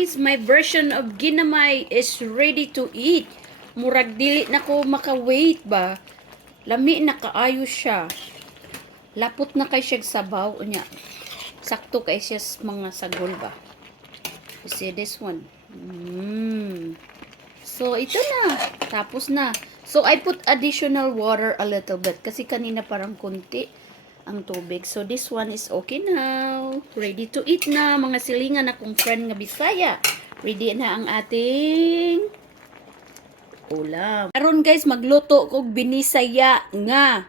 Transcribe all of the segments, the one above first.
guys, my version of ginamay is ready to eat. Murag dili na ko maka-wait ba. Lami na kaayo siya. Lapot na kay siya sabaw unya. Sakto kay siya mga sagol ba. You see this one. So ito na. Tapos na. So I put additional water a little bit kasi kanina parang kunti ang tubig. So this one is okay now. Ready to eat na mga silingan akong friend nga Bisaya. Ready na ang ating ulam. Karon guys, magluto kog binisaya nga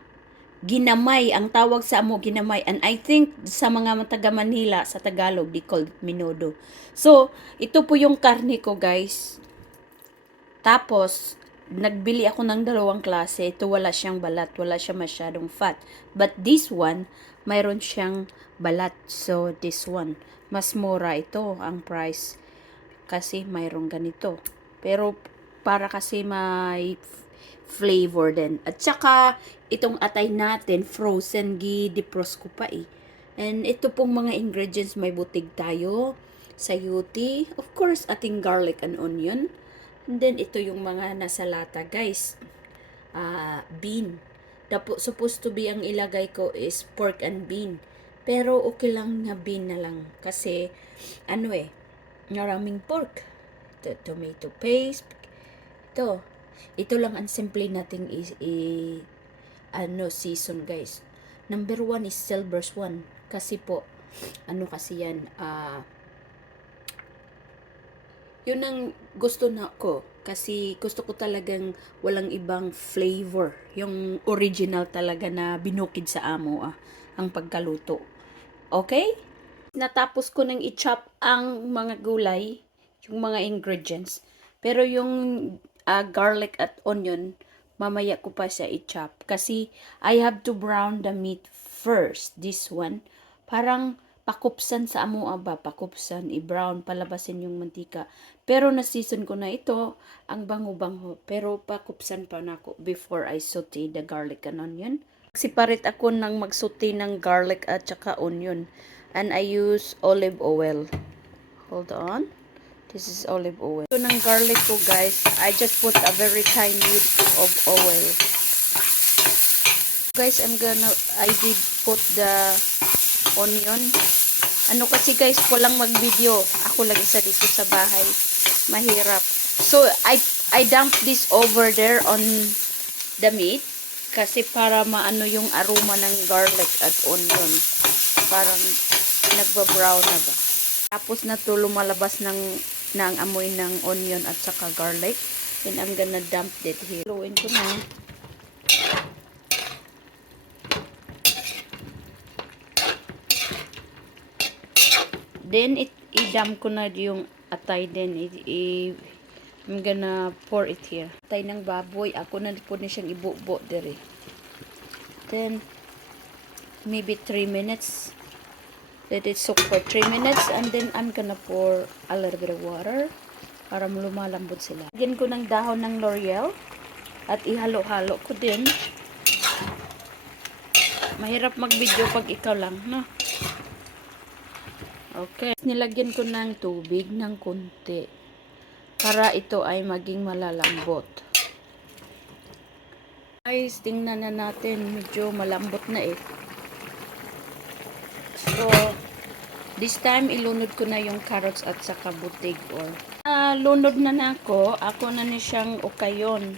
ginamay. Ang tawag sa amo ginamay. And I think sa mga taga Manila, sa Tagalog, they call it menudo. So, ito po yung karne ko guys. Tapos, nagbili ako ng dalawang klase. Ito wala siyang balat. Wala siya masyadong fat. But this one, mayroon siyang balat. So, this one. Mas mura ito ang price. Kasi mayroong ganito. Pero, para kasi may flavor din. At saka, itong atay natin, frozen, gi-defrost ko pa eh. And ito pong mga ingredients, may butig tayo, sayuti, of course, ating garlic and onion. And then, ito yung mga nasa lata, guys. Bean. Supposed to be ang ilagay ko is pork and bean. Pero, okay lang na bean na lang. Kasi, maraming pork. Tomato paste. Ito lang ang simple nating season, guys. Number 1 is silver swan. Kasi po, kasi yan, yun ang gusto na ko. Kasi gusto ko talagang walang ibang flavor. Yung original talaga na binukid sa amo, ang pagkaluto. Okay? Natapos ko nang i-chop ang mga gulay, yung mga ingredients. Pero yung garlic at onion, mamaya ko pa siya i-chop. Kasi I have to brown the meat first. This one, parang pakupsan sa amo pakupsan, i-brown, palabasin yung mantika. Pero na-season ko na ito, ang bango-bango. Pero pakupsan pa na ako before I saute the garlic and onion. Separate ako ng magsaute ng garlic at saka onion. And I use olive oil. Hold on. This is olive oil. Ito ng garlic ko, guys. I just put a very tiny bit of oil. Guys, I did put the onion. Kasi guys, walang mag-video. Ako lang isa dito sa bahay. Mahirap. So, I dump this over there on the meat. Kasi para maano yung aroma ng garlic at onion. Parang nagba-brown na ba. Tapos na to lumalabas ng amoy ng onion at saka garlic. Then I'm gonna dump it here. Haluin ko na. Then i-dump ko na yung atay din. I'm gonna pour it here. Atay ng baboy. Ako na po na siyang ibubo dire. Then maybe 3 minutes. Let it soak for 3 minutes. And then I'm gonna pour a little bit of water para lumalambot sila. Lagyan ko ng dahon ng L'Oreal. At ihalo-halo ko din. Mahirap mag-video pag ikaw lang, no? Okay. Nilagyan ko ng tubig ng konti para ito ay maging malalambot. Guys, tingnan na natin. Medyo malambot na eh. So, this time, ilunod ko na yung carrots at saka butig or lunod na ako. Ako na ni siyang ukayon.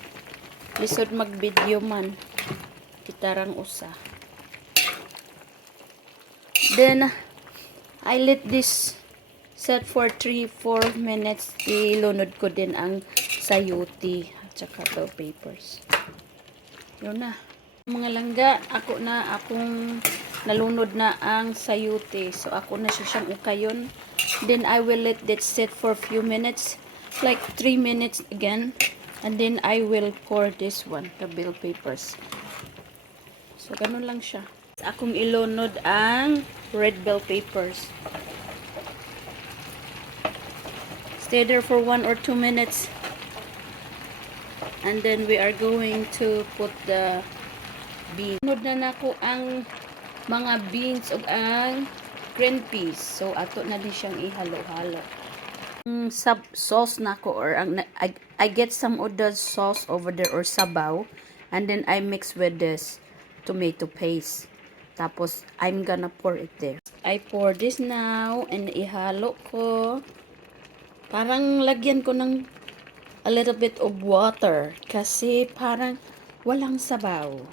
Lisod mag-video man. Kitarang usa. Then, I let this set for 3-4 minutes. Ilunod ko din ang sayuti at saka bell peppers. Yun na. Mga langga, akong nalunod na ang sayuti. So, ako na siyang ukayon. Then, I will let that set for a few minutes. Like 3 minutes again. And then, I will pour this one, the bell peppers. So, ganun lang siya. Akong ilunod ang red bell peppers. Stay there for 1 or 2 minutes. And then, we are going to put the beans. Ilunod na nako ang mga beans o ang green peas. So, ato na din siyang ihalo-halo. Sauce na ko or I get some of the sauce over there or sabaw and then I mix with this tomato paste. Tapos I'm gonna pour it there. I pour this now and ihalo ko. Parang lagyan ko ng a little bit of water kasi parang walang sabaw.